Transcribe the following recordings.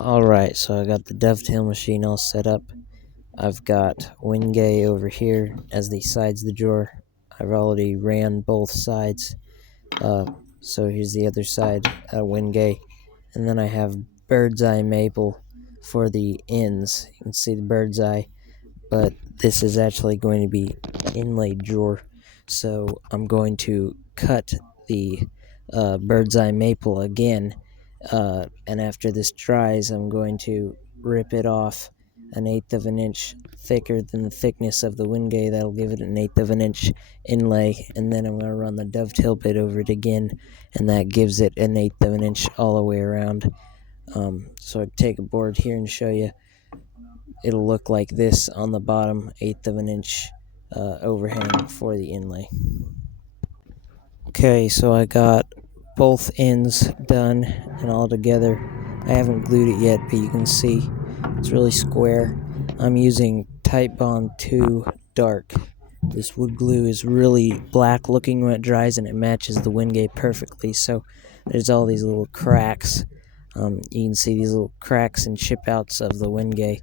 Alright, so I got the dovetail machine all set up. I've got wenge over here as the sides of the drawer. I've already ran both sides. So here's the other side, wenge. And then I have bird's eye maple for the ends. You can see the bird's eye, but this is actually going to be inlaid drawer. So I'm going to cut the bird's eye maple again, and after this dries, I'm going to rip it off 1/8 of an inch thicker than the thickness of the wenge. That'll give it 1/8 of an inch inlay, and then I'm going to run the dovetail bit over it again, and that gives it 1/8 of an inch all the way around. So I take a board here and show you. It'll look like this on the bottom, 1/8 of an inch overhang for the inlay. Okay, so I got both ends done and all together. I haven't glued it yet, but you can see it's really square. I'm using Titebond 2 Dark. This wood glue is really black looking when it dries, and it matches the wenge perfectly. So there's all these little cracks. You can see these little cracks and chip outs of the wenge,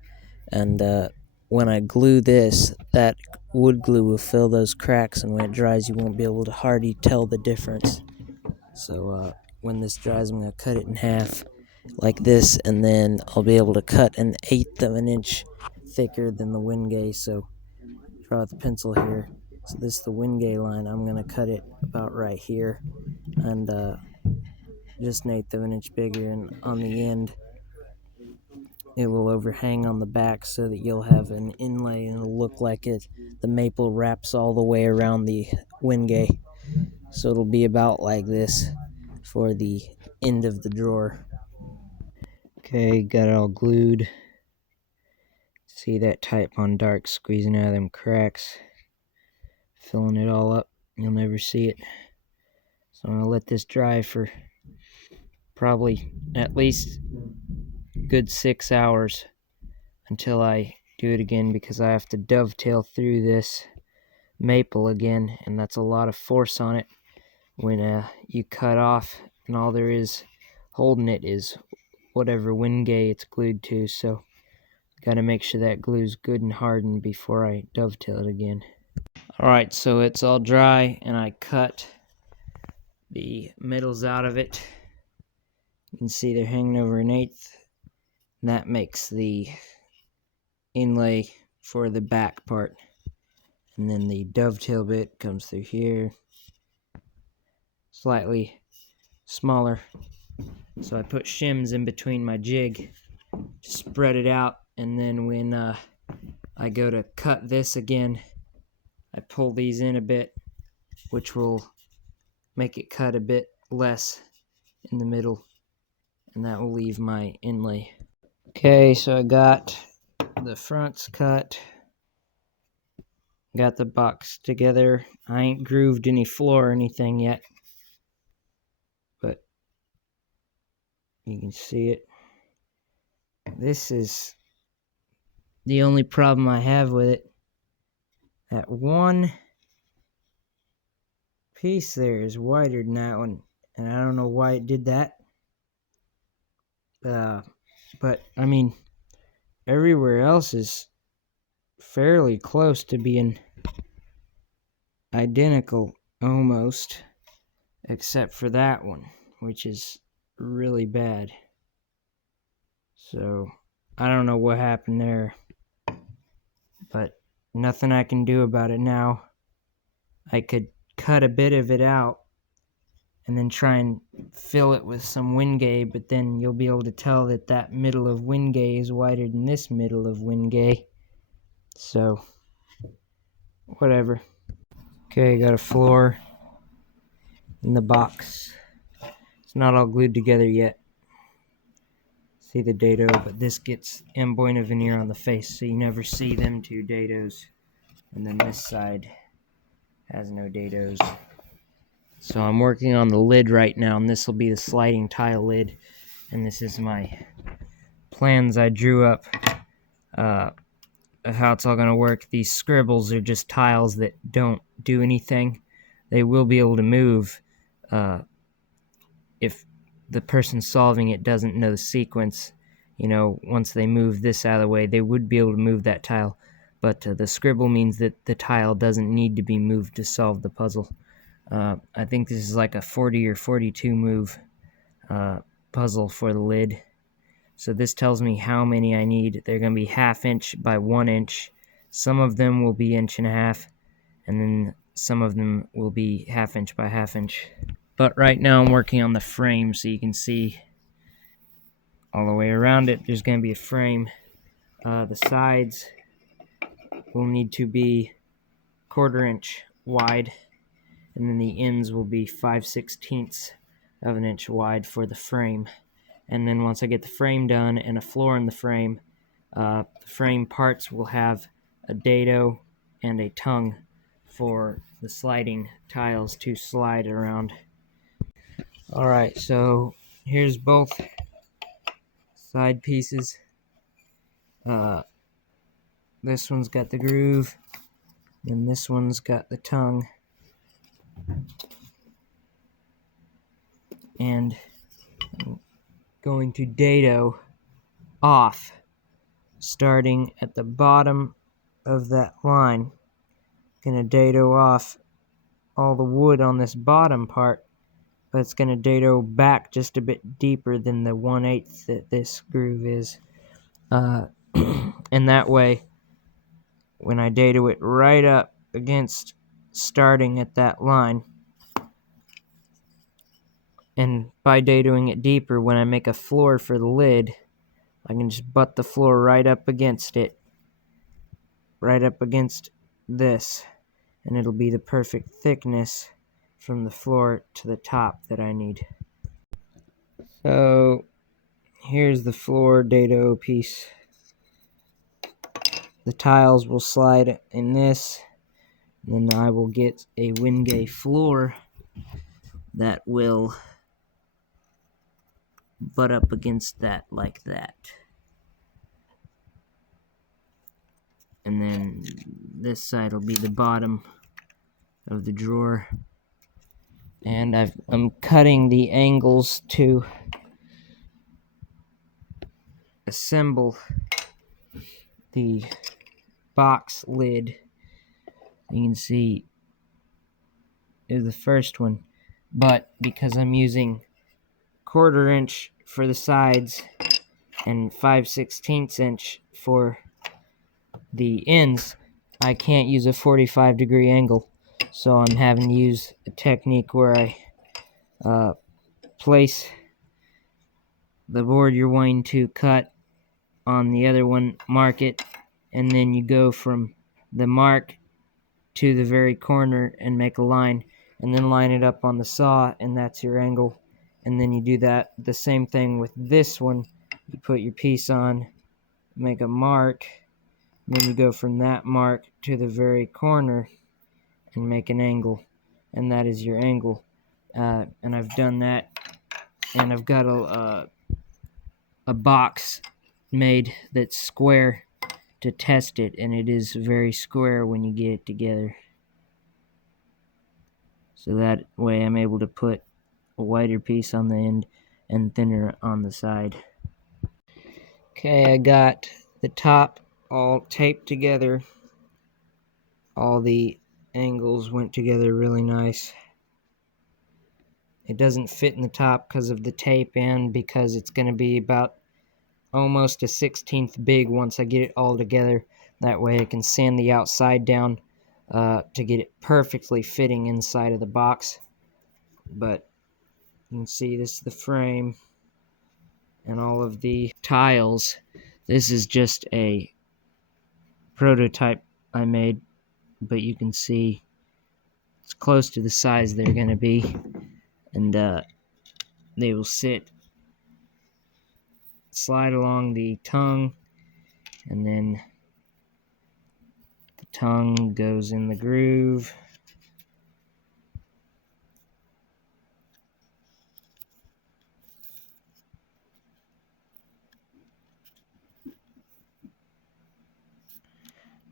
and when I glue this, that wood glue will fill those cracks, and when it dries you won't be able to hardly tell the difference. So when this dries, I'm going to cut it in half like this, and then I'll be able to cut 1/8 of an inch thicker than the wenge. So draw with the pencil here. So this is the wenge line. I'm going to cut it about right here, and just 1/8 of an inch bigger, and on the end it will overhang on the back so that you'll have an inlay, and it'll look like the maple wraps all the way around the wenge. So it'll be about like this for the end of the drawer. Okay, got it all glued. See that Titebond Dark squeezing out of them cracks, filling it all up. You'll never see it. So I'm gonna let this dry for probably at least a good 6 hours until I do it again, because I have to dovetail through this maple again, and that's a lot of force on it when you cut off, and all there is holding it is whatever wenge it's glued to. So gotta make sure that glue's good and hardened before I dovetail it again. Alright, so it's all dry, and I cut the middles out of it. You can see they're hanging over 1/8, and that makes the inlay for the back part. And then the dovetail bit comes through here, slightly smaller. So I put shims in between my jig to spread it out, and then when I go to cut this again, I pull these in a bit, which will make it cut a bit less in the middle, and that will leave my inlay. Okay, so I got the fronts cut, got the box together. I ain't grooved any floor or anything yet, but you can see it. This is the only problem I have with it. That one piece there is wider than that one, and I don't know why it did that. But I mean, everywhere else is fairly close to being identical almost, except for that one, which is really bad. So I don't know what happened there, but nothing I can do about it now. I could cut a bit of it out and then try and fill it with some wenge, but then you'll be able to tell that that middle of wenge is wider than this middle of wenge. So whatever. Okay, got a floor in the box. It's not all glued together yet. See the dado, but this gets Amboina veneer on the face, so you never see them two dados. And then this side has no dados. So I'm working on the lid right now, and this will be the sliding tile lid. And this is my plans I drew up of how it's all going to work. These scribbles are just tiles that don't do anything. They will be able to move if the person solving it doesn't know the sequence. you know, once they move this out of the way, they would be able to move that tile. But the scribble means that the tile doesn't need to be moved to solve the puzzle. I think this is like a 40 or 42 move puzzle for the lid. So this tells me how many I need. They're going to be 1/2 inch by 1 inch. Some of them will be 1.5 inches, and then some of them will be 1/2 inch by 1/2 inch. But right now I'm working on the frame, so you can see all the way around it there's going to be a frame. The sides will need to be 1/4 inch wide, and then the ends will be 5/16 of an inch wide for the frame. And then once I get the frame done and a floor in the frame parts will have a dado and a tongue for the sliding tiles to slide around. Alright, so here's both side pieces. This one's got the groove, and this one's got the tongue. And I'm going to dado off, starting at the bottom of that line. Gonna dado off all the wood on this bottom part, but it's gonna dado back just a bit deeper than the 1/8 that this groove is. And that way, when I dado it right up against starting at that line, and by dadoing it deeper, when I make a floor for the lid, I can just butt the floor right up against it, right up against this, and it'll be the perfect thickness from the floor to the top that I need. So here's the floor dado piece. The tiles will slide in this, and then I will get a wenge floor that will butt up against that like that. And then this side will be the bottom of the drawer. And I'm cutting the angles to assemble the box lid. You can see is the first one, but because I'm using 1/4 inch for the sides and 5/16 inch for the ends, I can't use a 45-degree angle, so I'm having to use a technique where I place the board you're wanting to cut on the other one, mark it, and then you go from the mark to the very corner and make a line, and then line it up on the saw, and that's your angle. And then you do that the same thing with this one. You put your piece on, make a mark, and then you go from that mark to the very corner and make an angle, and that is your angle. And I've done that, and I've got a box made that's square to test it, and it is very square when you get it together. So that way I'm able to put a wider piece on the end and thinner on the side. Okay, I got the top all taped together. All the angles went together really nice. It doesn't fit in the top because of the tape and because it's going to be about almost a 1/16 big once I get it all together. That way I can sand the outside down to get it perfectly fitting inside of the box. But you can see this is the frame and all of the tiles. This is just a prototype I made, but you can see it's close to the size they're going to be, and they will slide along the tongue, and then the tongue goes in the groove.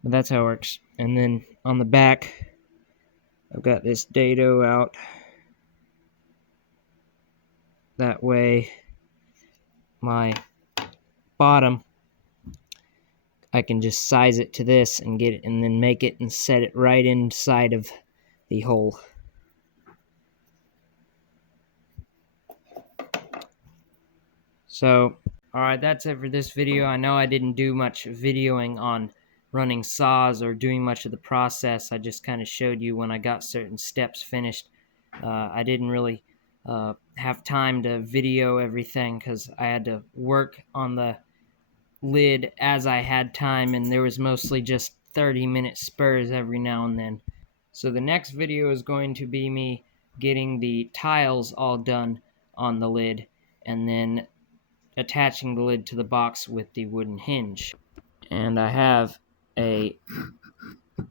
But that's how it works. And then on the back, I've got this dado out. That way my bottom, I can just size it to this and get it, and then make it and set it right inside of the hole. So, alright, that's it for this video. I know I didn't do much videoing on running saws or doing much of the process. I just kind of showed you when I got certain steps finished. I didn't really have time to video everything because I had to work on the lid as I had time, and there was mostly just 30-minute spurs every now and then. So the next video is going to be me getting the tiles all done on the lid, and then attaching the lid to the box with the wooden hinge. And I have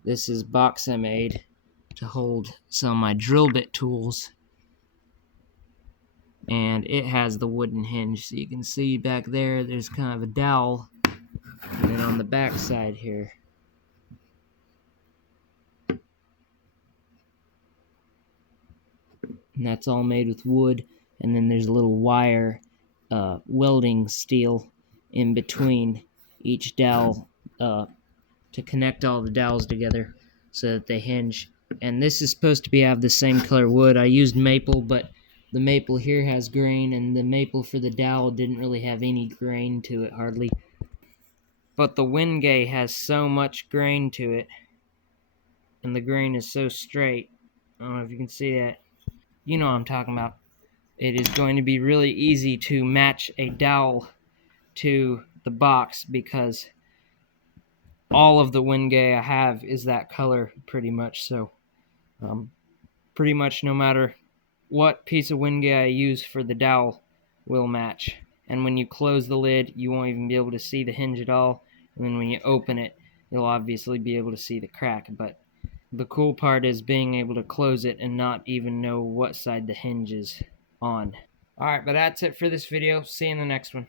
this is box I made to hold some of my drill bit tools, and it has the wooden hinge. So you can see back there, there's kind of a dowel, and then on the back side here, and that's all made with wood, and then there's a little wire welding steel in between each dowel to connect all the dowels together so that they hinge. And this is supposed to have the same color wood. I used maple, but the maple here has grain, and the maple for the dowel didn't really have any grain to it, hardly. But the wenge has so much grain to it, and the grain is so straight. I don't know if you can see that. You know what I'm talking about. It is going to be really easy to match a dowel to the box because all of the wenge I have is that color pretty much. So pretty much no matter what piece of wenge I use for the dowel will match. And when you close the lid, you won't even be able to see the hinge at all. And then when you open it, you'll obviously be able to see the crack. But the cool part is being able to close it and not even know what side the hinge is on. Alright, but that's it for this video. See you in the next one.